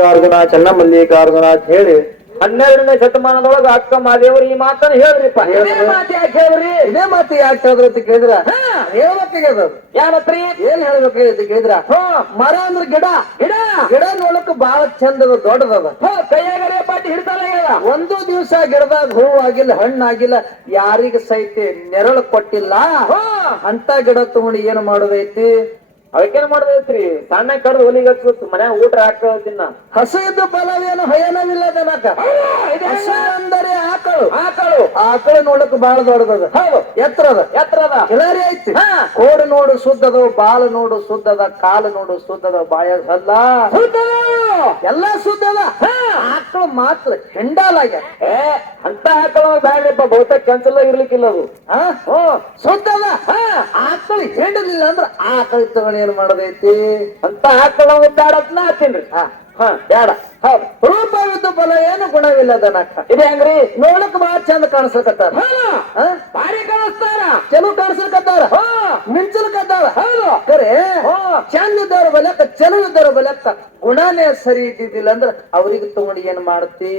ಮಲ್ಲಿಕಾರ್ಜುನ ಚೆನ್ನ ಮಲ್ಲಿಕಾರ್ಜುನ ಅಂತ ಹೇಳಿ ಹನ್ನೆರಡನೇ ಶತಮಾನದೊಳಗ ಅಕ್ಕ ಮಾದೇವರು ಈ ಮಾತನ್ನ ಹೇಳ್ರಿಪ್ಪ ಇದೇ ಮಾತು ಯಾಕೆ ಹೇಳ್ರಿ ಇದೇ ಮಾತು ಯಾಕೆ ಹೇಳಿದ್ರು ಅಂತ ಕೇಳಿದ್ರ? ಹೇಳ್ಬೇಕಾಗ್ಯದ. ಯಾರತ್ರಿ ಏನ್ ಹೇಳ್ಬೇಕಾಗ್ಯದ ಕೇಳಿದ್ರ? ಮರ ಅಂದ್ರ ಗಿಡ. ಗಿಡ. ಗಿಡ ನೋಡಕ್ ಬಹಳ ಚಂದದ ದೊಡ್ಡದದ. ಕೈಯಾಗರೆ ಪಾಟಿ ಹಿಡ್ತಾರ ಹೇಳ ಒಂದು ದಿವಸ ಗಿಡದಾಗ ಹೂ ಆಗಿಲ್ಲ ಹಣ್ಣಾಗಿಲ್ಲ ಯಾರಿಗ ಸಹಿತ ನೆರಳು ಕೊಟ್ಟಿಲ್ಲ. ಅಂತ ಗಿಡ ತಗೊಂಡು ಏನ್ ಮಾಡೋದೈತಿ? ಅದಕ್ಕೇನ್ ಮಾಡ್ದೈತ್ರಿ ಸಣ್ಣ ಕಡ್ದು ಒಲಿಗೆ ಹಚ್ಚಬೇಕು ಮನ್ಯಾಗ ಊಟ ಹಾಕೋದಿನ್ನ ಹಸು ಇದ್ದ ಹಯನವಿಲ್ಲ ದನಕ ಹಸು ಅಂದರೆ ಆಕಳು. ಆಕಳು. ಆಕಳು ನೋಡಕ್ ಬಾಳ ದೊಡ್ಡದದ ಹೌದು. ಎತ್ತರದ. ಎತ್ತರದ. ಕಿಲಾರಿ ಐತಿ. ಕೋಡು ನೋಡು ಶುದ್ಧದ ಬಾಲು ನೋಡು ಶುದ್ಧದ ಕಾಲು ನೋಡು ಶುದ್ಧದ ಬಾಯ ಸಲ್ಲ. ಎಲ್ಲ ಸುದ್ದದ ಆಕಳು ಮಾತ್ರ ಚಂಡಾಲಾಗ ಏ ಅಂತ ಆಕಳು ಬೇಡಪ್ಪ ಬಹುತೇಕ ಕೆನ್ಸಲ್ಲ ಇರ್ಲಿಕ್ಕಿಲ್ಲ ಅದು. ಸುದ್ದದ ಆಕಳು ಹೆಂಡಲಿಲ್ಲ ಅಂದ್ರ ಆಕಳು ತಗೊಂಡು ಏನ್ ಮಾಡದೈತಿ? ಅಂತ ಆಕಳು ಬ್ಯಾಡತ್ ಹಾಕ್ತೀನಿ ಹಾ. ಹಾ ಬ್ಯಾಡ ಹೌದು ರೂಪವಿದ್ದು ಬಲ ಏನು ಗುಣವಿಲ್ಲದನಕ ಇದು ಹೆಂಗ್ರಿ? ನೋಡಕ್ ಬಹಳ ಚಂದ ಕಾಣಿಸಕತ್ತಾರ ಹಾ? ಭಾರಿ ಕಾಣಿಸ್ತಾರ. ಚಲೋ ಕಾಣಿಸಕತ್ತಾರ ಮಿಂಚಲ್ಕತ್ತಾರ? ಹೌದು. ಕರೆ ಚಂದ ಇದ್ದವ್ರ ಬಲಕ್ಕ ಚಲೋ ಇದ್ದವ್ರ ಬಲಕ್ಕ ಗುಣನೇ ಸರಿ ಇದ್ದಿದ್ದಿಲ್ಲ ಅಂದ್ರ ಅವ್ರಿಗೆ ತಗೊಂಡು ಏನ್ ಮಾಡ್ತಿ?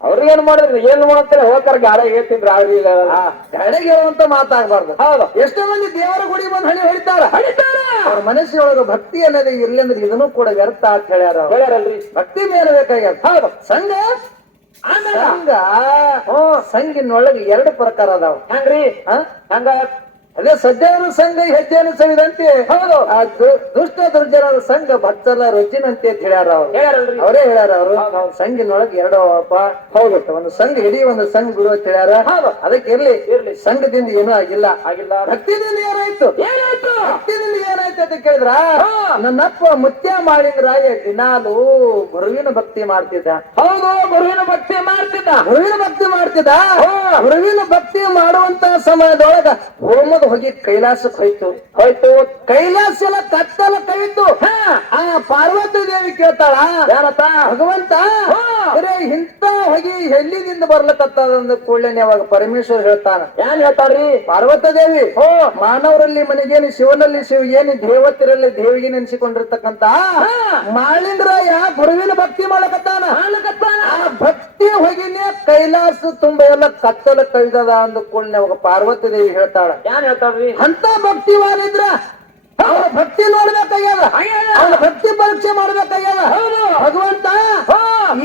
ಅವ್ರಿಗೆ ಏನ್ ಮಾಡಿದ್ರಿ ಏನ್ ಮಾಡ್ತಾರೆ ಹೋಗ್ತಾರ ಗಾಳಿ ಹೇಳ್ತೀನಿ ಅವ್ರಿಗೆ ಆ ಗಾಡಿಗೆ ಹೇಳುವಂತ ಮಾತಾಗ್ಬಾರ್ದು. ಹೌದು. ಎಷ್ಟೋ ಮಂದಿ ದೇವರ ಗುಡಿ ಬಂದು ಹಣಿ ಹೊಡಿತಾರ. ಹಡಿತಾರ. ಅವ್ರ ಮನಸ್ಸಿನೊಳಗ ಭಕ್ತಿ ಅನ್ನೋದು ಇರ್ಲಿ ಅಂದ್ರೆ ಇದನ್ನು ಕೂಡ ವ್ಯರ್ಥ ಅಂತ ಹೇಳ್ಯಾರ. ಹೇಳ್ಯಾರಲ್ರಿ. ಭಕ್ತಿ ಮೇಲೆ ಬೇಕಾಗ್ಯದ. ಹೌದು. ಸಂಘ? ಸಂಘ? ಸಂಘಿನೊಳಗೆ ಎರಡು ಪ್ರಕಾರ ಅದಾವ. ಹೆಂಗ್ರಿ? ಹಂಗ? ಅದೇ ಸಜ್ಜನ ಸಂಘ ಹೆಜ್ಜೆಯನ್ನು ಸವಿದಂತೆ ಹೌದು. ಆ ದು- ದುಷ್ಟ ದುರ್ಜನರ ಸಂಘ ಭಕ್ತರ ರುಚಿನಂತೆ ಅಂತ ಹೇಳ್ಯಾರ ಅವ್ರು. ಅವರೇ ಹೇಳ್ಯಾರ ಅವರು. ಸಂಘಿನೊಳಗೆ ಎರಡು ಅಪ್ಪ ಹೌದು. ಒಂದು ಸಂಘ ಇಡೀ ಒಂದು ಸಂಘ ಗುರು ಅಂತ ಹೇಳ್ಯಾರ. ಅದಕ್ಕೆ ಇರ್ಲಿ. ಇರ್ಲಿ. ಸಂಘದಿಂದ ಏನೂ ಆಗಿಲ್ಲ. ಆಗಿಲ್ಲ. ಭಕ್ತಿದಿಂದ ಏನಾಯ್ತು? ಏನಾಯ್ತು? ಏನಾಯ್ತು ಅಂತ ಕೇಳಿದ್ರ ಹಾ. ನನ್ನಪ್ಪ ಮುತ್ಯ ಮಾಡಿದ್ರ ದಿನಾಲು ಗುರುವಿನ ಭಕ್ತಿ ಮಾಡ್ತಿದ್ದ ಹೌದು ಗುರುವಿನ ಭಕ್ತಿ ಮಾಡ್ತಿದ್ದ ಗುರುವಿನ ಭಕ್ತಿ ಮಾಡ್ತಿದ್ದ. ಗುರುವಿನ ಭಕ್ತಿ ಮಾಡುವಂತ ಸಮಯದೊಳಗ ಹೋಮದ ಹೋಗಿ ಕೈಲಾಸಕ್ಕೆ ಹೋಯ್ತು ಹೋಯ್ತು ಕೈಲಾಸ ಎಲ್ಲ ಕತ್ತಲ ಕೈತು. ಆ ಪಾರ್ವತಿ ದೇವಿ ಕೇಳ್ತಾಳ ಭಗವಂತ ಹಾ. ಬರ್ಲತ್ತದ ಎಲ್ಲಿದಿಂದ ಬರ್ಲಕತ್ತದ ಕೂಡಲೇ ಅವಾಗ ಪರಮೇಶ್ವರ್ ಹೇಳ್ತಾನ. ಏನ್ ಹೇಳ್ತಾರ್ರಿ ಪಾರ್ವತ ದೇವಿ ಹೋ ಮಾನವರಲ್ಲಿ ಮನೆಗೇನು ಶಿವನಲ್ಲಿ ಶಿವ ಏನು ದೇವತಿರಲ್ಲಿ ದೇವಿಗೆ ನೆನೆಸಿಕೊಂಡಿರ್ತಕ್ಕಂತ ಯಾ ಗುರುವಿನ ಭಕ್ತಿ ಮಾಡಕತ್ತಾನ ಆ ಭಕ್ತಿ ಹೋಗಿನೇ ಕೈಲಾಸ ತುಂಬ ಎಲ್ಲ ಕತ್ತಲ ಕೈದದ ಅಂದ ಕೂಡಲೇ ಅವಾಗ ಪಾರ್ವತಿ ದೇವಿ ಹೇಳ್ತಾಳ. ಏನ್ ಹೇಳ್ತಾರ್ರಿ ಅಂತ ಭಕ್ತಿವಾನಿದ್ರ ಅವ್ರ ಭಕ್ತಿ ನೋಡ್ಬೇಕಾಗ್ಯದ? ಅವ್ರ ಭಕ್ತಿ ಪರೀಕ್ಷೆ ಮಾಡ್ಬೇಕಾಗ್ಯದ? ಭಗವಂತ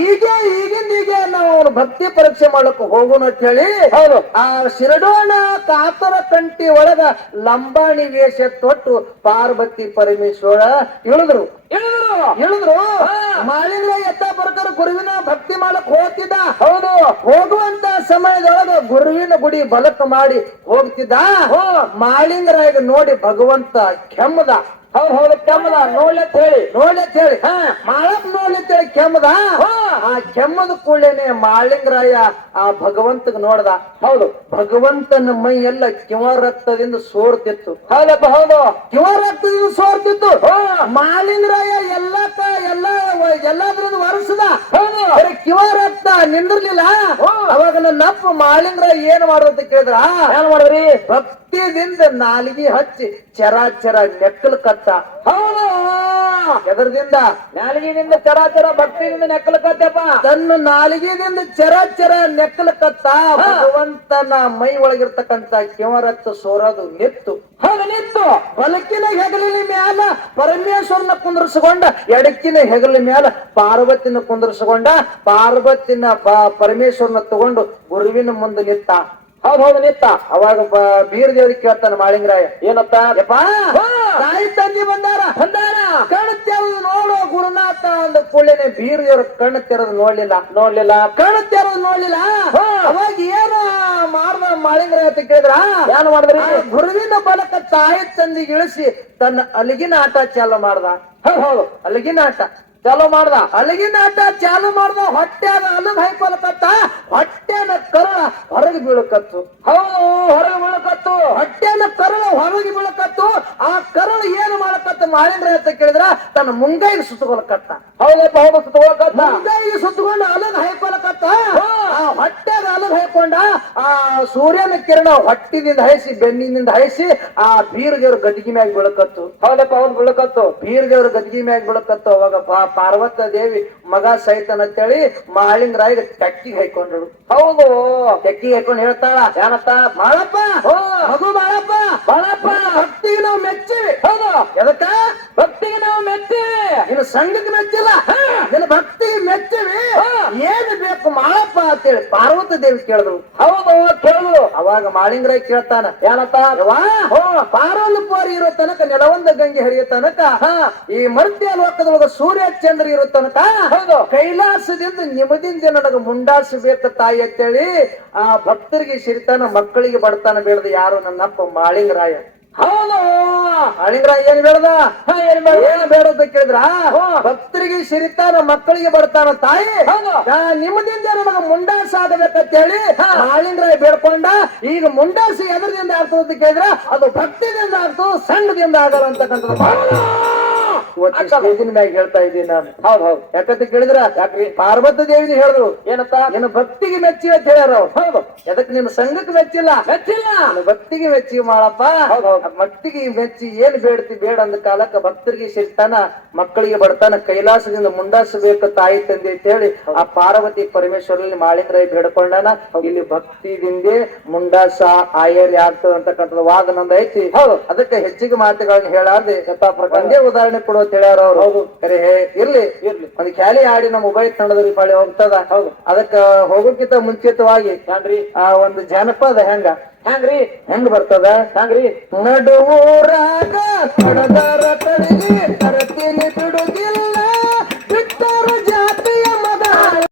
ಈಗ ಈಗಿಂದ ಈಗ ನಾವು ಅವನ ಭಕ್ತಿ ಪರೀಕ್ಷೆ ಮಾಡಕ್ ಹೋಗೋಣ ಅಂತ ಹೇಳಿ ಹೌದು. ಆ ಶಿರಡೋಣ ಕಾತರ ಕಂಟಿ ಒಳಗ ಲಂಬಾಣಿ ವೇಷ ತೊಟ್ಟು ಪಾರ್ವತಿ ಪರಮೇಶ್ವರ ಇಳಿದ್ರು. ಹೇಳಿದ್ರು ಇಳಿದ್ರು. ಮಾಲಿಂಗ ಎತ್ತ ಬರ್ತಾರ ಗುರುವಿನ ಭಕ್ತಿ ಮಾಡಕ್ ಹೋಗ್ತಿದ್ದ. ಹೌದು. ಹೋಗುವಂತ ಸಮಯದೊಳಗ ಗುರುವಿನ ಗುಡಿ ಬಲಕ ಮಾಡಿ ಹೋಗ್ತಿದ್ದ. ಮಾಳಿಂಗರಾಗ ನೋಡಿ ಭಗವಂತ ಕೆಮ್ಮದ. ಹೌದು ಹೌದು ಕೆಮ್ಮದ ನೋಡ್ಲತ್ ಹೇಳಿ ನೋಡ್ಲತ್ ಹೇಳಿ ಹಾ. ಮಾಳಪ್ಪ ನೋಡ್ಲತ್ ಹೇಳಿ ಕೆಮ್ಮದ ಆ ಕೆಮ್ಮದ ಕೂಡಲೇನೆ ಮಾಳಿಂಗರಾಯ ಆ ಭಗವಂತಗ ನೋಡ್ದ ಹೌದು ಭಗವಂತನ ಮೈ ಎಲ್ಲ ಕಿವ ರಕ್ತದಿಂದ ಸೋರ್ತಿತ್ತು. ಹೌದಪ್ಪ ಹೌದು. ಕಿವ ರಕ್ತದಿಂದ ಸೋರ್ತಿತ್ತು. ಮಾಲಿಂಗರಾಯ ಎಲ್ಲ ಎಲ್ಲ ಎಲ್ಲಾದ್ರಿಂದ ವರ್ಷದ ಹೌದು. ಕಿವ ರಕ್ತ ನಿಂದಿರ್ಲಿಲ್ಲ. ಅವಾಗ ನನ್ನ ಅಪ್ಪ ಮಾಲಿಂಗರಾಯ ಏನ್ ಮಾಡೋದು ಕೇಳಿದ್ರ? ಏನ್ ಮಾಡ್ರಿ ಭಕ್ತಿದಿಂದ ನಾಲಿಗೆ ಹಚ್ಚಿ ಚರಾಚರ ನೆಕ್ಕಲು ಕತ್ತ. ಹೌದು. ಎದರದಿಂದ ನಾಲಿಗೆಯಿಂದ ಚರಾಚರ ಭಕ್ತಿಯಿಂದ ನೆಕ್ಕಲಕತ್ತಪ್ಪ ತನ್ನ ನಾಲಿಗೆದಿಂದ ಚರಾಚರ ನೆಕ್ಕಲು ಭಗವಂತನ ಮೈ ಒಳಗಿರ್ತಕ್ಕಂತ ಕಿವ ಸೋರದು ನಿತ್ತು. ಹೌದು ನಿಂತು ಬಲಕಿನ ಹೆಗಲಿನ ಮ್ಯಾಲ ಪರಮೇಶ್ವರನ ಕುಂದರ್ಸಗೊಂಡ ಎಡಕಿನ ಹೆಗಲಿನ ಮ್ಯಾಲ ಪಾರ್ವತಿನ ಕುಂದರ್ಸಗೊಂಡ ಪಾರ್ವತಿನ ಪರಮೇಶ್ವರನ ತಗೊಂಡು ಗುರುವಿನ ಮುಂದೆ ನಿತ್ತ. ಹೌದು ಹೌದು ನಿತ್ತ. ಅವಾಗ ಬೀರ್ ದೇವ್ರಿಗೆ ಕೇಳ್ತಾನ ಮಾಳಿಂಗರಾಯ. ಏನತ್ತ? ತಾಯಿ ತಂದಿ ಬಂದಾರ? ಬಂದಾರ. ಕಣ್ಣು ತೆರೆದು ನೋಡು ಗುರುನಾಥ ಅಂದ ಕೂಡಲೇನೆ ಬೀರ್ ದೇವ್ರ ಕಣ್ಣು ತೆರೆದು ನೋಡ್ಲಿಲ್ಲ. ನೋಡ್ಲಿಲ್ಲ. ಕಣ್ಣು ತೆರೆದು ನೋಡ್ಲಿಲ್ಲ? ಅವಾಗ ಏನು ಮಾಡ್ದ ಮಾಳಿಂಗರಾಯ ಅಂತ ಕೇಳಿದ್ರ? ಏನ್ ಮಾಡಿದ್ರಿ? ಗುರುವಿನ ಬಲಕ ತಾಯಿ ತಂದಿಗೆ ಇಳಿಸಿ ತನ್ನ ಅಲಿಗಿನ ಆಟ ಚಾಲು ಮಾಡ್ದ. ಹೌದು ಹೌದು. ಅಲಿಗಿನ ಆಟ. ಚಲೋ ಮಾಡ್ದ. ಹಳಗಿನ ಆಟ ಚಾಲು ಮಾಡ್ದ. ಹೊಟ್ಟೆ ಅದ ಅಲ್ಲದ ಹೈಕೊಲಕತ್ತ ಹೊಟ್ಟೆನ ಕರುಳ ಹೊರಗೆ ಬೀಳಕತ್ತು. ಹೌದು ಹೊರಗೆ ಬೀಳಕತ್ತು. ಹೊಟ್ಟೆನ ಕರುಳ ಹೊರಗೆ ಬೀಳಕತ್ತು. ಆ ಕರುಳು ಏನು ಮಾಡಕತ್ತ ಮಾಲಿಂದ್ರ ಅಂತ ಕೇಳಿದ್ರ ತನ್ನ ಮುಂಗೈಗೆ ಸುತ್ತಕೊಲಕತ್ತ ಹೌದಪ್ಪ ಹೌದು ಸುತ್ತಕೊಳಕತ್ತ ಮುಂಗೈಗೆ ಸುತ್ತಕೊಂಡು ಅಲ್ಲದ ಹೈಕೊಲಕತ್ತ ಆ ಹೊಟ್ಟೆ ಅಲ್ಲದ ಹಾಕೊಂಡ ಆ ಸೂರ್ಯನ ಕಿರಣ ಹೊಟ್ಟಿನಿಂದ ಹಾಯಿಸಿ ಬೆನ್ನಿನಿಂದ ಹಾಯಿಸಿ ಆ ಬೀರ್ಗೇವ್ರ ಗದ್ಗಿ ಮ್ಯಾಗ ಬೆಳಕತ್ತು. ಹೌದಪ್ಪ ಅವ್ರು ಬಿಳಕತ್ತು. ಬೀರ್ಗೇವ್ರ ಗದ್ಗಿ ಮ್ಯಾಗ ಬೆಳಕತ್ತು. ಅವಾಗ ಪಾ- ಪಾರ್ವತ ದೇವಿ ಮಗ ಸಹಿತನ ಅಂತೇಳಿ ಮಾಳಿಂಗರಾಯಿಗೆ ಟಕ್ಕಿಗೆ ಹಾಕೊಂಡಳು ಹೌದು, ಟಕ್ಕಿಗೆ ಹಾಕೊಂಡು ಹೇಳ್ತಾಳ ಏನತ್ತ ಬಾಳಪ್ಪ. ಮಗು ಬಾಳಪ್ಪ ಬಾಳಪ್ಪ. ಭಕ್ತಿಗೆ ನಾವು ಮೆಚ್ಚಿ, ಹೌದು, ಎದಕ್ಕ ಭಕ್ತಿಗೆ ನಾವು ಮೆಚ್ಚಿ ಇನ್ನು ಸಂಘಕ್ಕೆ ಮೆಚ್ಚಿಲ್ಲ ನಿನ್ನ ಭಕ್ತಿಗೆ ಮೆಚ್ಚಿವಿ, ಏನು ಬೇಕು ಮಾಳಪ್ಪ ಅಂತೇಳಿ ಪಾರ್ವತ ದೇವಿ ಕೇಳಿದ್ರು ಕೇಳು ಅವಾಗ ಮಾಳಿಂಗರಾಯ್ ಕೇಳ್ತಾನ ಏನಪ್ಪ ಹೋ ಪಾರಲ್ ಪೋರಿ ಇರೋ ತನಕ ನೆಲವಂದ ಗಂಗೆ ಹರಿಯೋ ತನಕ ಈ ಮರ್ತ್ಯ ಲೋಕದೊಳಗ ಸೂರ್ಯ ಚಂದ್ರ ಇರೋ ತನಕ ಹೌದು. ಕೈಲಾಸದಿಂದ ನಿಮದಿಂದ ನನಗ ಮುಂಡಾಸಬೇಕು ತಾಯಿ ಅಂತೇಳಿ ಆ ಭಕ್ತರಿಗೆ ಸಿರಿತಾನ ಮಕ್ಕಳಿಗೆ ಬಡತಾನ ಬೇಡದ ಯಾರು ನನ್ನಪ್ಪ ಮಾಳಿಂಗರಾಯ ಹೌದು. ಏನ್ ಬೇಡದ? ಹಾ, ಏನ್ ಬೇಡ? ಅಂತ ಕೇಳಿದ್ರ. ಭಕ್ತರಿಗೆ ಸಿರಿತಾನ ಮಕ್ಕಳಿಗೆ ಬರ್ತಾನ ತಾಯಿ? ನಿಮ್ಮದಿಂದ ನನಗ ಮುಂಡಾಸ ಆಗಬೇಕಂತ ಹೇಳಿ ಮಾಳಿಂಗರಾಯ ಬೇಡ್ಕೊಂಡ ಈಗ ಮುಂಡಾಸಿ ಎದರದಿಂದ ಆಗ್ತದ ಅಂತ ಕೇಳಿದ್ರ ಅದು ಭಕ್ತಿದಿಂದ ಆಗ್ತದ ಸಣ್ಣದಿಂದ ಆಗಲ್ಲ ಅಂತಕ್ಕಂಥದ್ದು ಇವತ್ತು ಸ್ಟೇಜಿನ ಮ್ಯಾಗ ಹೇಳ್ತಾ ಇದ್ದೀನಿ ನಾನು. ಹೌದು ಹೌದು. ಯಾಕಂತ ಕೇಳಿದ್ರ? ಯಾಕ್ರಿ? ಪಾರ್ವತ ದೇವಿನ ಹೇಳಿದ್ರು. ಏನಂತ? ನಿನ್ನ ಭಕ್ತಿಗೆ ಮೆಚ್ಚಿ ಅಂತ ಹೇಳ್ಯಾರ ಅವ್ರು. ಹೌದು. ಎದಕ್ ನಿನ್ನ ಸಂಘಕ್ಕೆ ಮೆಚ್ಚಿಲ್ಲ? ಮೆಚ್ಚಿಲ್ಲ. ಭಕ್ತಿಗೆ ಮೆಚ್ಚಿ ಮಾಡಪ್ಪ ಹೌದ್ ಹೌದ್. ಭಕ್ತಿಗೆ ಮೆಚ್ಚಿ ಏನ್ ಬೇಡ್ತಿ ಬೇಡ ಅಂದ ಕಾಲಕ್ಕ ಭಕ್ತರಿಗೆ ಸಿಗ್ತಾನ ಮಕ್ಕಳಿಗೆ ಬಡತನ ಕೈಲಾಸದಿಂದ ಮುಂಡಾಸಬೇಕು ತಾಯಿ ತಂದೆ ಅಂತ ಹೇಳಿ ಆ ಪಾರ್ವತಿ ಪರಮೇಶ್ವರಲ್ಲಿ ಮಾಳಿಂಗರಾಯ್ ಬೇಡ್ಕೊಂಡಾನ. ಇಲ್ಲಿ ಭಕ್ತಿದಿಂದ ಮುಂಡಾಸ ಆಯರ್ಯ ಆಗ್ತದ ಅಂತಕ್ಕಂಥದ್ದು ವಾದ ನಂದು ಐತಿ. ಹೌದು. ಅದಕ್ಕೆ ಹೆಚ್ಚಿಗೆ ಮಾತುಗಳನ್ನ ಹೇಳಾರ್ದೆ. ಒಂದೇ ಉದಾಹರಣೆ ಕೊಡು ಅಂತ ಹೇಳ್ಯಾರ ಅವ್ರು. ಹೌದು. ಕರೆ ಹೇ ಇರ್ಲಿ. ಇರ್ಲಿ. ಒಂದ್ ಖ್ಯಾಲಿ ಆಡಿ ನಮ್ಮ ಉಭಯ ತಂಡದಲ್ಲಿ ಪಾಳಿ ಹೋಗ್ತದ ಹೌದು. ಅದಕ್ಕ ಹೋಗೋಕ್ಕಿಂತ ಮುಂಚಿತವಾಗಿ ಆ ಒಂದು ಜಾನಪದ ಹೆಂಗ? ಹೆಂಗ್ರಿ ಹೆಂಗ್ ಬರ್ತದ? ಹೆಂಗ್ರಿ ನಡುವೂರಾಗ ಕರೆತ